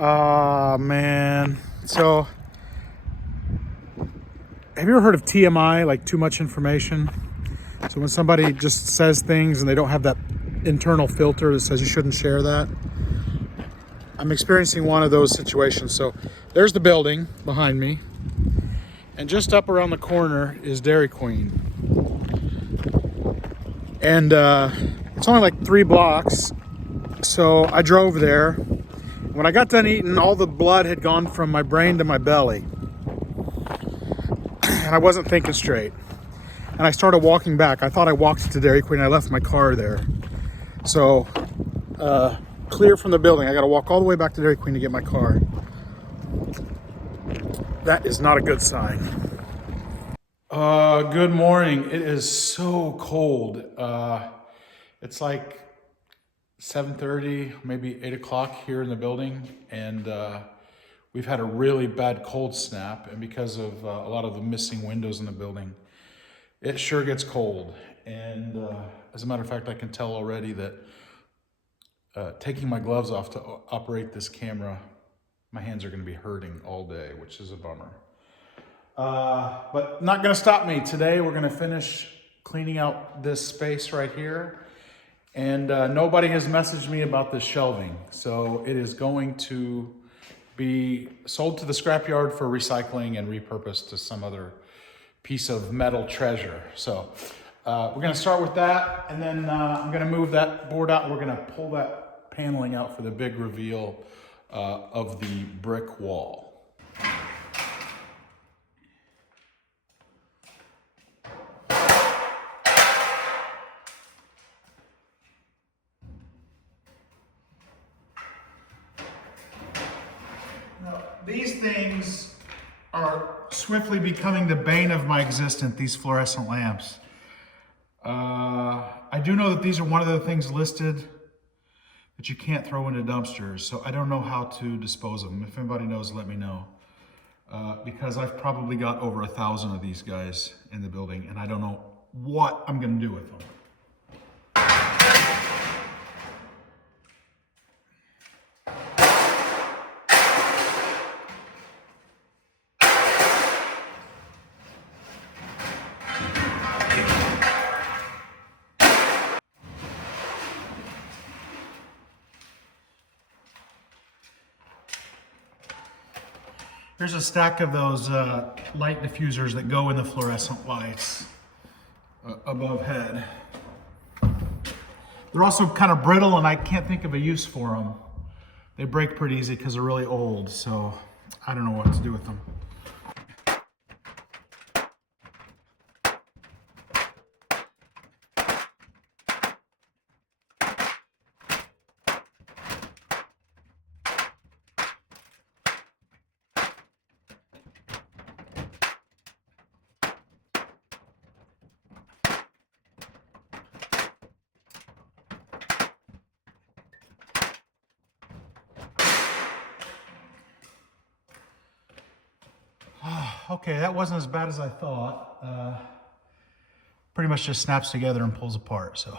Man. So, have you ever heard of TMI, like too much information? So when somebody just says things and they don't have that internal filter that says you shouldn't share that, I'm experiencing one of those situations. So there's the building behind me, and just up around the corner is Dairy Queen. And it's only like 3 blocks. So I drove there. When I got done eating, all the blood had gone from my brain to my belly. And I wasn't thinking straight. And I started walking back. I thought I walked to Dairy Queen. I left my car there. So, clear from the building. I got to walk all the way back to Dairy Queen to get my car. That is not a good sign. Good morning. It is so cold. It's like 7:30, maybe 8 o'clock here in the building. And we've had a really bad cold snap. And because of a lot of the missing windows in the building, it sure gets cold. And as a matter of fact, I can tell already that taking my gloves off to operate this camera, my hands are going to be hurting all day, which is a bummer. But not going to stop me. Today we're going to finish cleaning out this space right here. And nobody has messaged me about this shelving. So it is going to be sold to the scrapyard for recycling and repurposed to some other piece of metal treasure. So we're going to start with that, and then I'm going to move that board out, and we're going to pull that paneling out for the big reveal of the brick wall. Now, these things are swiftly becoming the bane of my existence, these fluorescent lamps. I do know that these are one of the things listed that you can't throw into dumpsters, so I don't know how to dispose of them. If anybody knows, let me know. Because I've probably got over 1,000 of these guys in the building, and I don't know what I'm gonna do with them. Here's a stack of those light diffusers that go in the fluorescent lights above head. They're also kind of brittle, and I can't think of a use for them. They break pretty easy because they're really old, so I don't know what to do with them. Okay, that wasn't as bad as I thought. Pretty much just snaps together and pulls apart, so.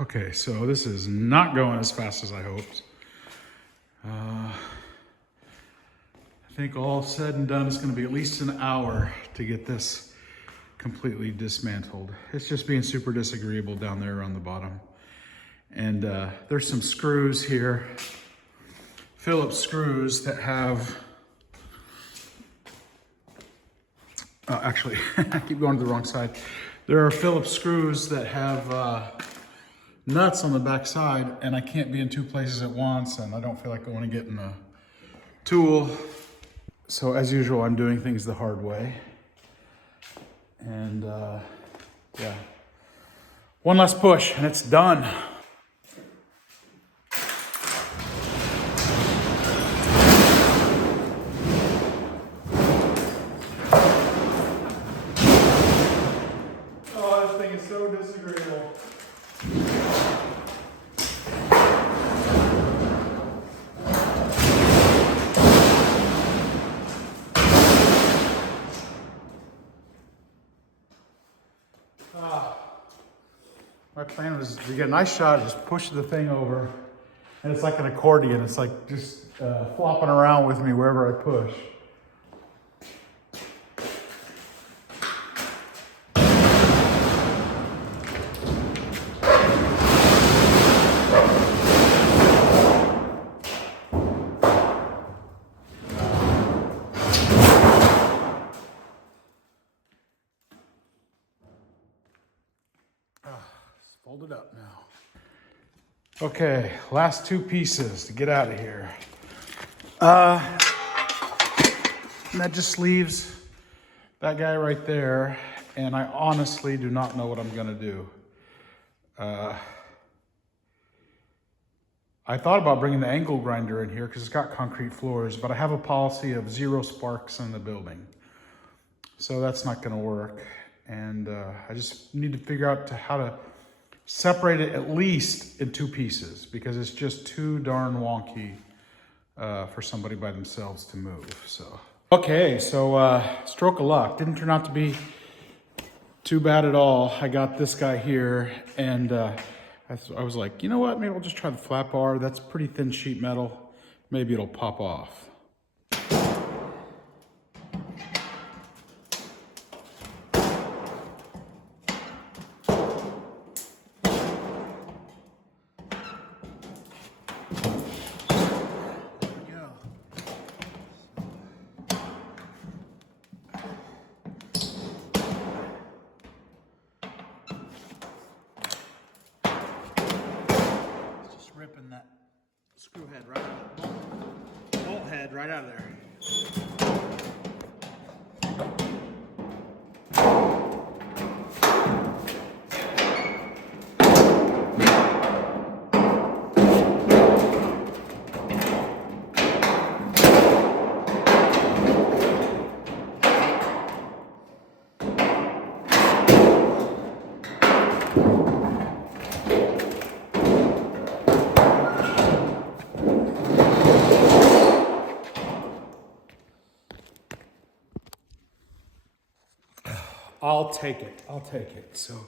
Okay, so this is not going as fast as I hoped. I think all said and done, it's going to be at least an hour to get this completely dismantled. It's just being super disagreeable down there on the bottom. And there's some screws here, Phillips screws that have, actually, I keep going to the wrong side. There are Phillips screws that have nuts on the back side, and I can't be in 2 places at once, and I don't feel like going and getting a tool. So as usual, I'm doing things the hard way. And yeah, one last push and it's done. Oh, this thing is so disagreeable. plan was to get a nice shot, just push the thing over, and it's like an accordion. It's like just flopping around with me wherever I push. It's folded up now. Okay, last two pieces to get out of here. And that just leaves that guy right there, and I honestly do not know what I'm gonna do. I thought about bringing the angle grinder in here because it's got concrete floors, but I have a policy of 0 sparks in the building. So that's not gonna work. And I just need to figure out how to separate it at least in 2 pieces because it's just too darn wonky for somebody by themselves to move, so. Okay, so stroke of luck. Didn't turn out to be too bad at all. I got this guy here, and I was like, you know what? Maybe I'll just try the flat bar. That's pretty thin sheet metal. Maybe it'll pop off. Ripping that screw head right out of the bolt head right out of there. I'll take it. I'll take it. So,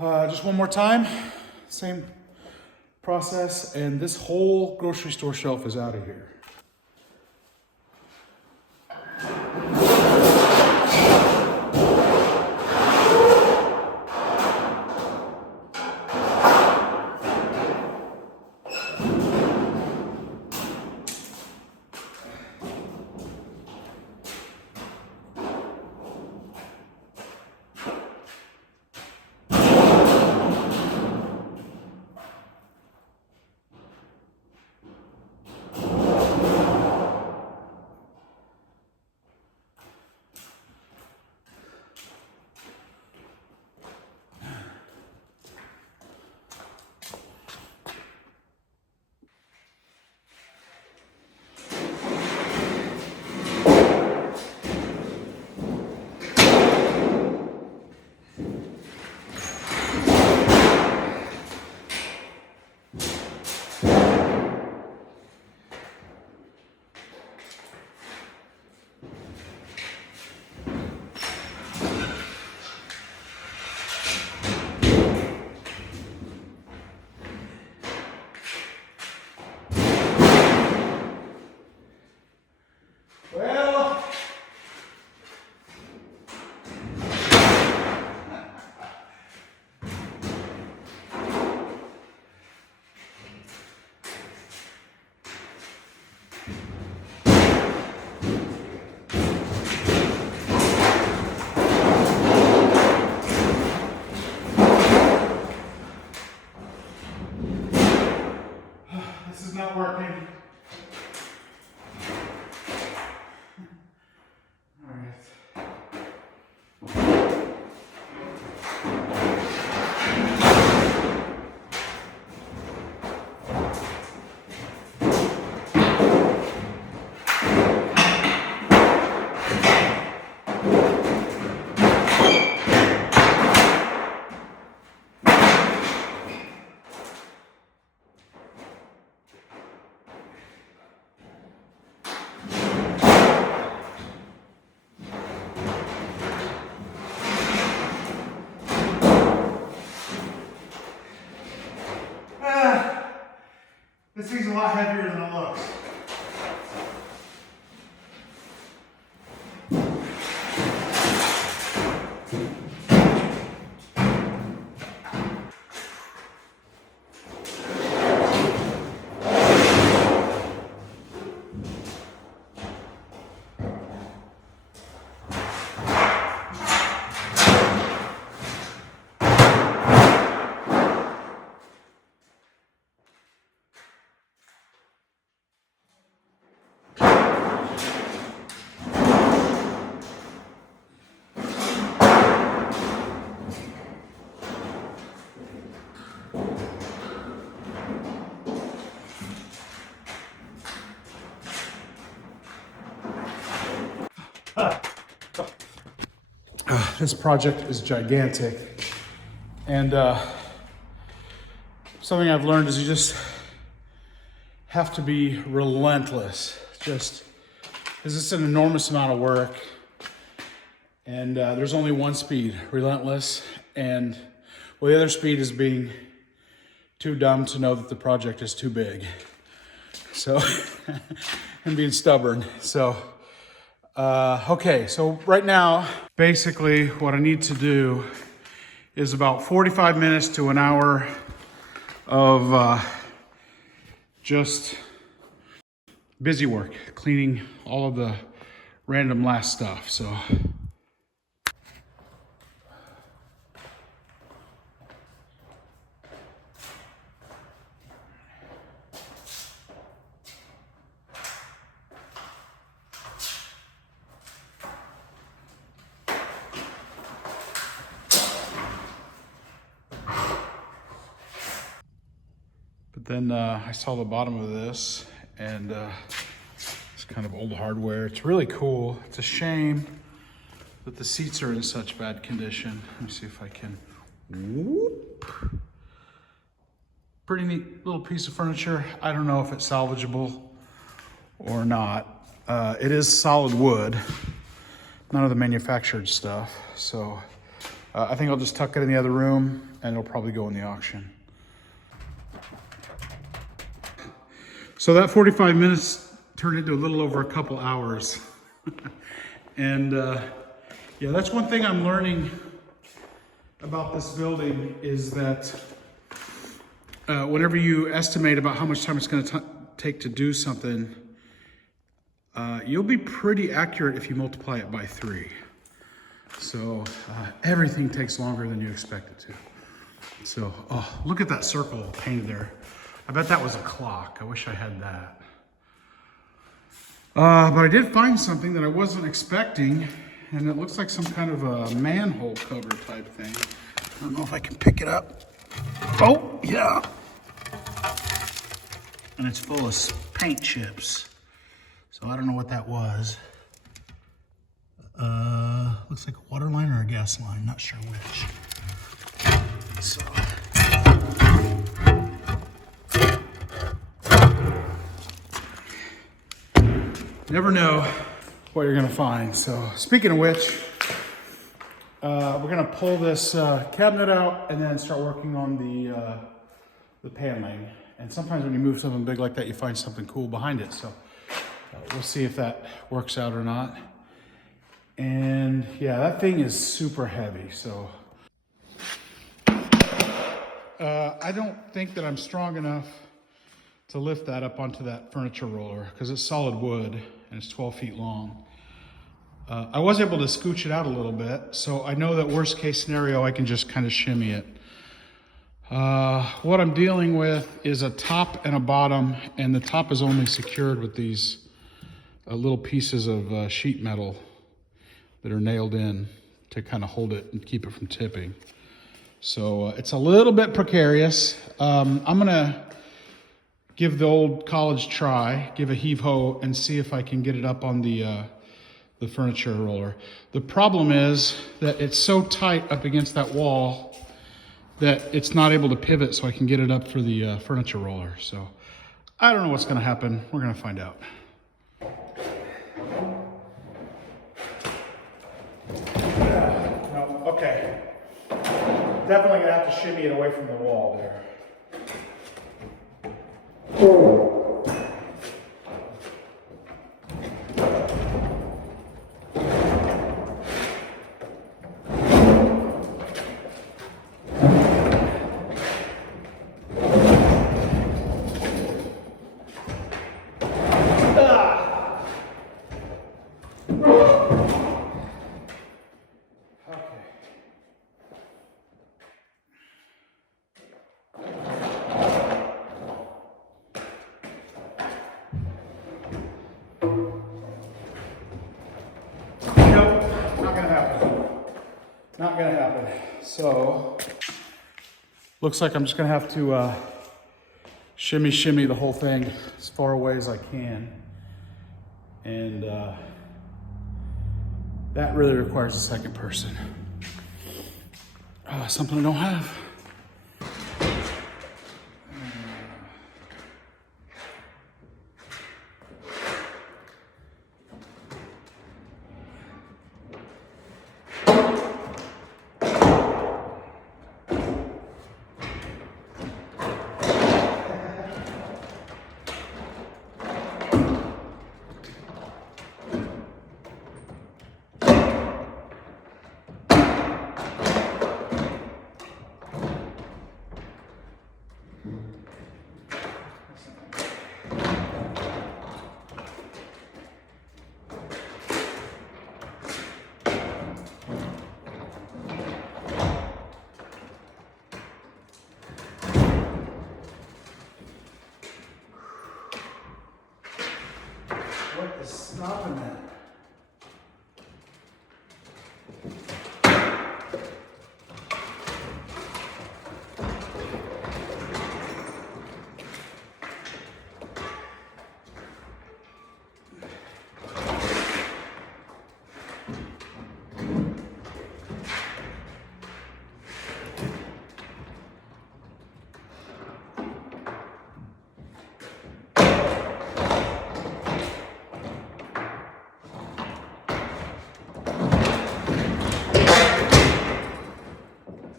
just one more time, same process, and this whole grocery store shelf is out of here. This thing's a lot heavier than it looks. This project is gigantic, and something I've learned is you just have to be relentless, just because it's an enormous amount of work, and there's only one speed, relentless, and well, the other speed is being too dumb to know that the project is too big, so and being stubborn. So okay, so right now, basically what I need to do is about 45 minutes to an hour of just busy work, cleaning all of the random last stuff, so. But then I saw the bottom of this, and it's kind of old hardware. It's really cool. It's a shame that the seats are in such bad condition. Let me see if I can. Whoop. Pretty neat little piece of furniture. I don't know if it's salvageable or not. It is solid wood, none of the manufactured stuff. So I think I'll just tuck it in the other room, and it'll probably go in the auction. So that 45 minutes turned into a little over a couple hours. And yeah, that's one thing I'm learning about this building is that whenever you estimate about how much time it's going to take to do something, you'll be pretty accurate if you multiply it by 3. So everything takes longer than you expect it to. So, oh, look at that circle painted there. I bet that was a clock. I wish I had that. But I did find something that I wasn't expecting, and it looks like some kind of a manhole cover type thing. I don't know if I can pick it up. Oh, yeah. And it's full of paint chips. So I don't know what that was. Looks like a water line or a gas line, not sure which. So. Never know what you're gonna find. So speaking of which, we're gonna pull this cabinet out and then start working on the paneling. And sometimes when you move something big like that, you find something cool behind it. So we'll see if that works out or not. And yeah, that thing is super heavy. So I don't think that I'm strong enough to lift that up onto that furniture roller because it's solid wood and it's 12 feet long. I was able to scooch it out a little bit, so I know that worst case scenario, I can just kind of shimmy it. What I'm dealing with is a top and a bottom, and the top is only secured with these little pieces of sheet metal that are nailed in to kind of hold it and keep it from tipping. So it's a little bit precarious. I'm gonna give the old college try, give a heave-ho, and see if I can get it up on the furniture roller. The problem is that it's so tight up against that wall that it's not able to pivot so I can get it up for the furniture roller. So I don't know what's gonna happen. We're gonna find out. No, okay. Definitely gonna have to shimmy it away from the wall there. Not gonna happen. So, looks like I'm just gonna have to shimmy the whole thing as far away as I can. And that really requires a second person. Something I don't have. What is stopping that?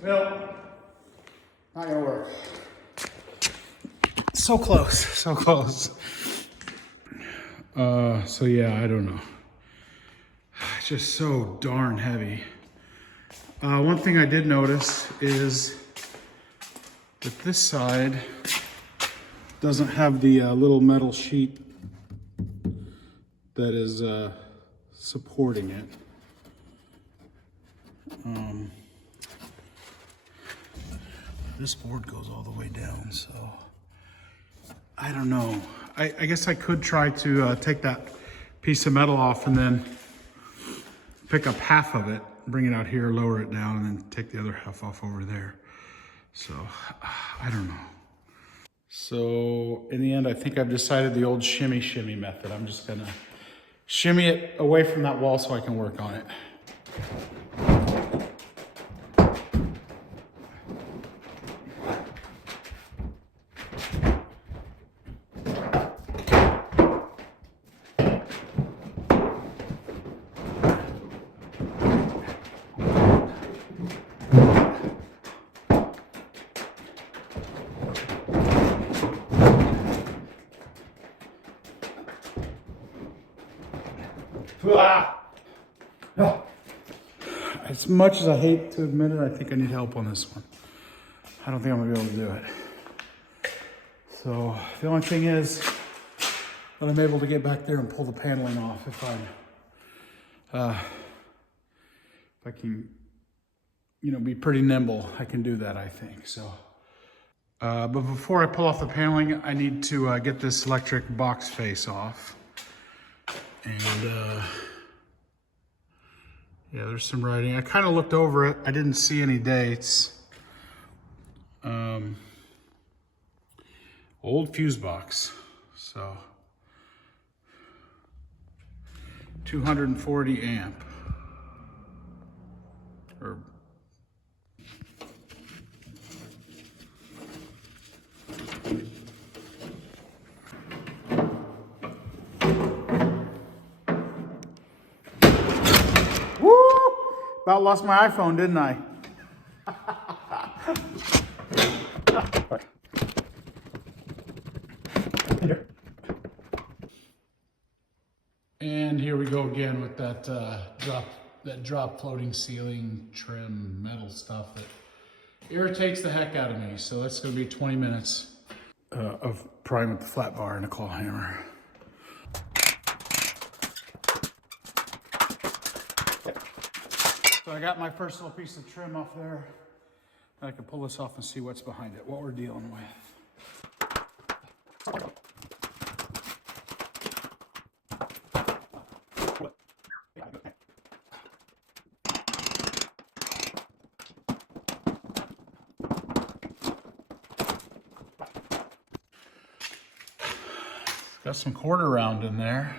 Nope, not gonna work. So close, so close. So yeah, I don't know. It's just so darn heavy. One thing I did notice is that this side doesn't have the little metal sheet that is supporting it. This board goes all the way down, so I don't know. I guess I could try to take that piece of metal off and then pick up half of it, bring it out here, lower it down, and then take the other half off over there. So I don't know. So in the end, I think I've decided the old shimmy method. I'm just gonna shimmy it away from that wall so I can work on it. As much as I hate to admit it, I think I need help on this one. I don't think I'm gonna be able to do it. So the only thing is that I'm able to get back there and pull the paneling off if I can, be pretty nimble. I can do that, I think. So, but before I pull off the paneling, I need to get this electric box face off. And yeah, there's some writing. I kind of looked over it. I didn't see any dates. Old fuse box. So 240 amp. Or about lost my iPhone, didn't I? And here we go again with that drop floating ceiling trim metal stuff that irritates the heck out of me. So that's going to be 20 minutes of prying with the flat bar and a claw hammer. So I got my first little piece of trim off there. I can pull this off and see what's behind it, what we're dealing with. Got some quarter round in there.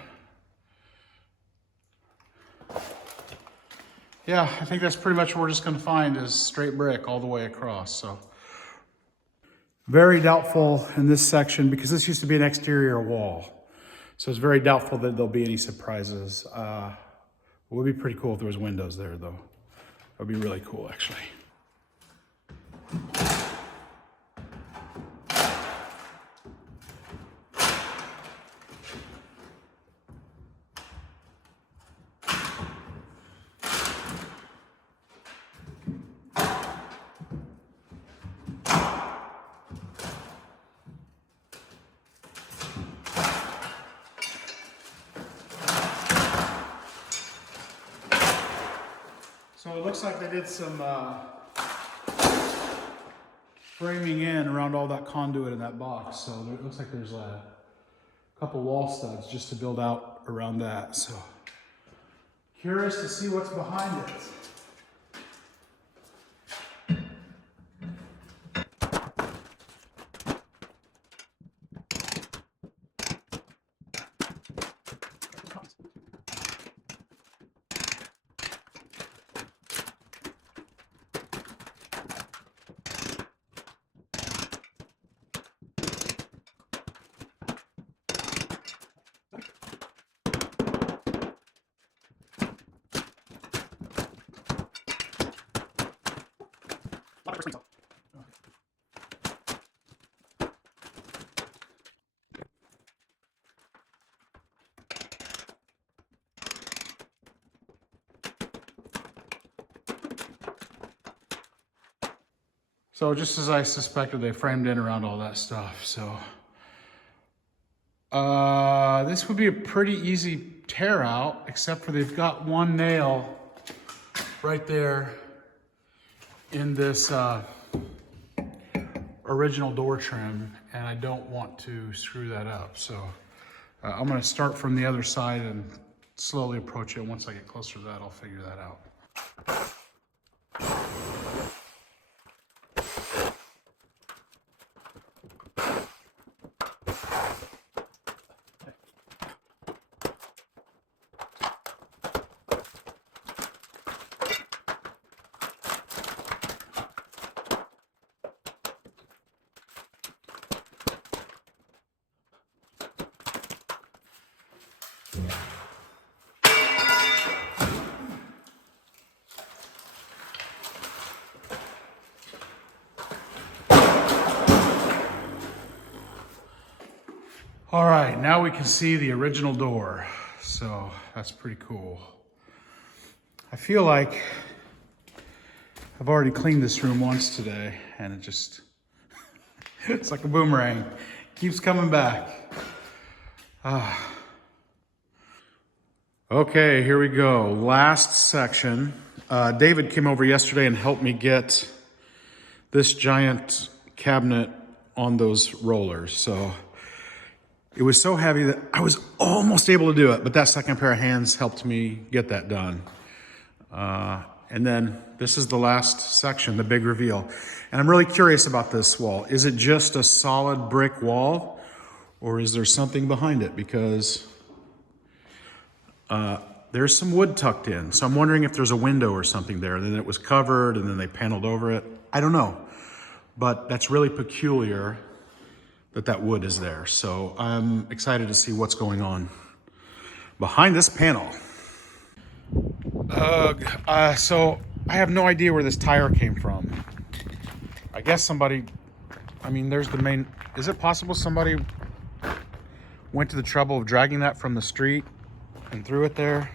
Yeah, I think that's pretty much what we're just gonna find is straight brick all the way across, so. Very doubtful in this section because this used to be an exterior wall. So it's very doubtful that there'll be any surprises. It would be pretty cool if there was windows there though. That would be really cool actually. So it looks like they did some framing in around all that conduit in that box. So it looks like there's a couple wall studs just to build out around that. So curious to see what's behind it. So just as I suspected, they framed in around all that stuff. So this would be a pretty easy tear out, except for they've got one nail right there in this original door trim, and I don't want to screw that up. So I'm gonna start from the other side and slowly approach it. Once I get closer to that, I'll figure that out. All right, now we can see the original door. So that's pretty cool. I feel like I've already cleaned this room once today and it just, it's like a boomerang. Keeps coming back. Okay, here we go. Last section. David came over yesterday and helped me get this giant cabinet on those rollers. So it was so heavy that I was almost able to do it, but that second pair of hands helped me get that done. And then this is the last section, the big reveal. And I'm really curious about this wall. Is it just a solid brick wall or is there something behind it? Because there's some wood tucked in. So I'm wondering if there's a window or something there. And then it was covered and then they paneled over it. I don't know, but that's really peculiar that wood is there. So I'm excited to see what's going on behind this panel. So I have no idea where this tire came from. I guess somebody, I mean, there's the main, is it possible somebody went to the trouble of dragging that from the street and threw it there.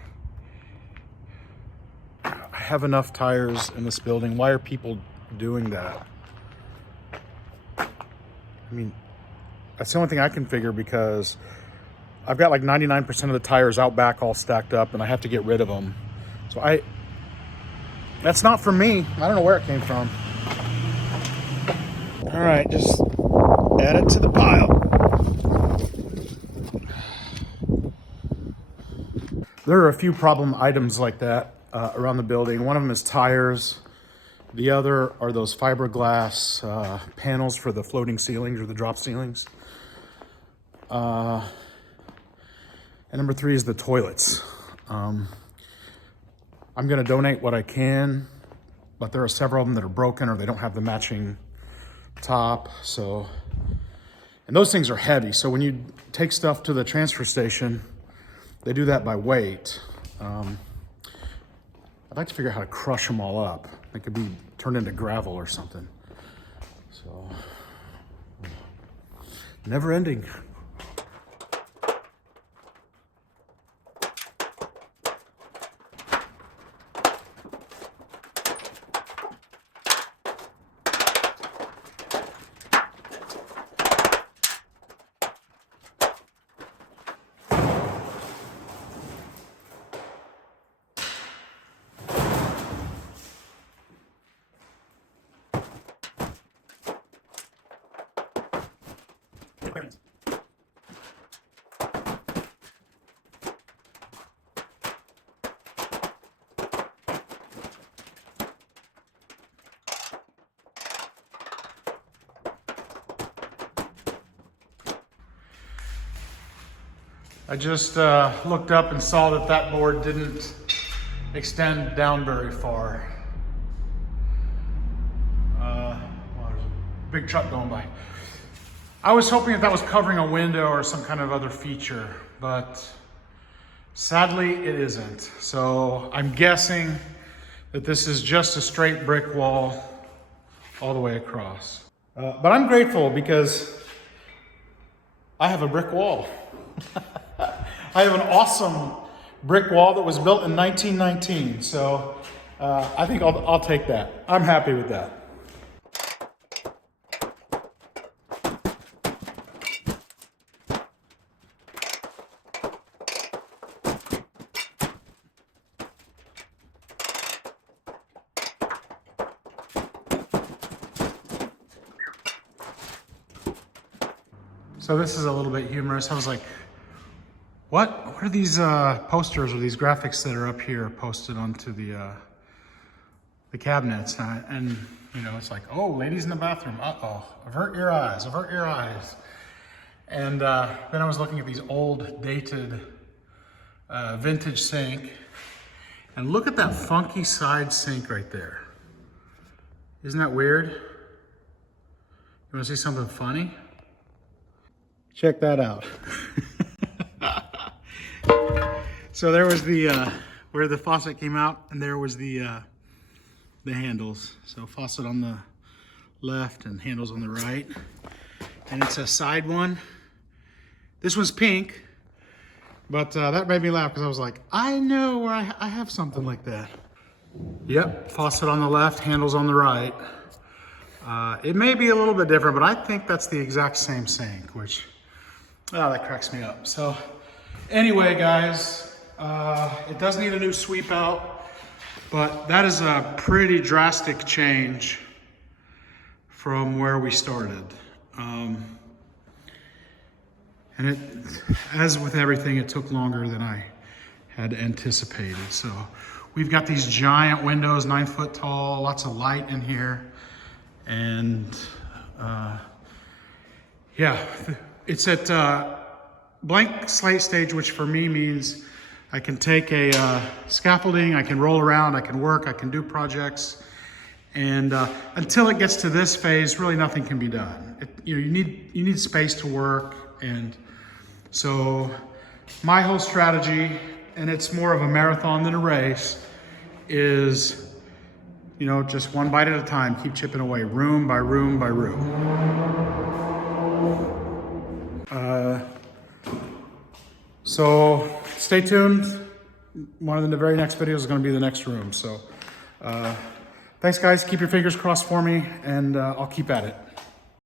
I have enough tires in this building. Why are people doing that? I mean, that's the only thing I can figure, because I've got like 99% of the tires out back all stacked up and I have to get rid of them. So that's not for me. I don't know where it came from. All right, just add it to the pile. There are a few problem items like that around the building. One of them is tires. The other are those fiberglass panels for the floating ceilings or the drop ceilings. And number 3 is the toilets. I'm gonna donate what I can, but there are several of them that are broken or they don't have the matching top. And those things are heavy. So when you take stuff to the transfer station, they do that by weight. I'd like to figure out how to crush them all up. They could be turned into gravel or something. So, never ending. I just looked up and saw that board didn't extend down very far. Well, there's a big truck going by. I was hoping that was covering a window or some kind of other feature, but sadly it isn't. So I'm guessing that this is just a straight brick wall all the way across. But I'm grateful because I have a brick wall. I have an awesome brick wall that was built in 1919. So I think I'll take that. I'm happy with that. So this is a little bit humorous. I was like, what are these posters or these graphics that are up here posted onto the cabinets? And you know, it's like, oh, ladies in the bathroom, uh-oh, avert your eyes, avert your eyes. And then I was looking at these old, dated, vintage sink. And look at that funky side sink right there. Isn't that weird? You wanna see something funny? Check that out. So there was the where the faucet came out, and there was the handles. So faucet on the left and handles on the right. And it's a side one. This one's pink, but that made me laugh because I was like, I know where I have something like that. Yep, faucet on the left, handles on the right. It may be a little bit different, but I think that's the exact same sink, which, that cracks me up. So anyway, guys, it does need a new sweep out, but that is a pretty drastic change from where we started. And it, as with everything, it took longer than I had anticipated. So we've got these giant windows, 9 foot tall, lots of light in here. And yeah, it's at blank slate stage, which for me means I can take a scaffolding, I can roll around, I can work, I can do projects. And until it gets to this phase, really nothing can be done. You need space to work. And so my whole strategy, and it's more of a marathon than a race, is, just one bite at a time, keep chipping away, room by room by room. So stay tuned. One of the very next videos is going to be the next room. So thanks, guys. Keep your fingers crossed for me, and I'll keep at it.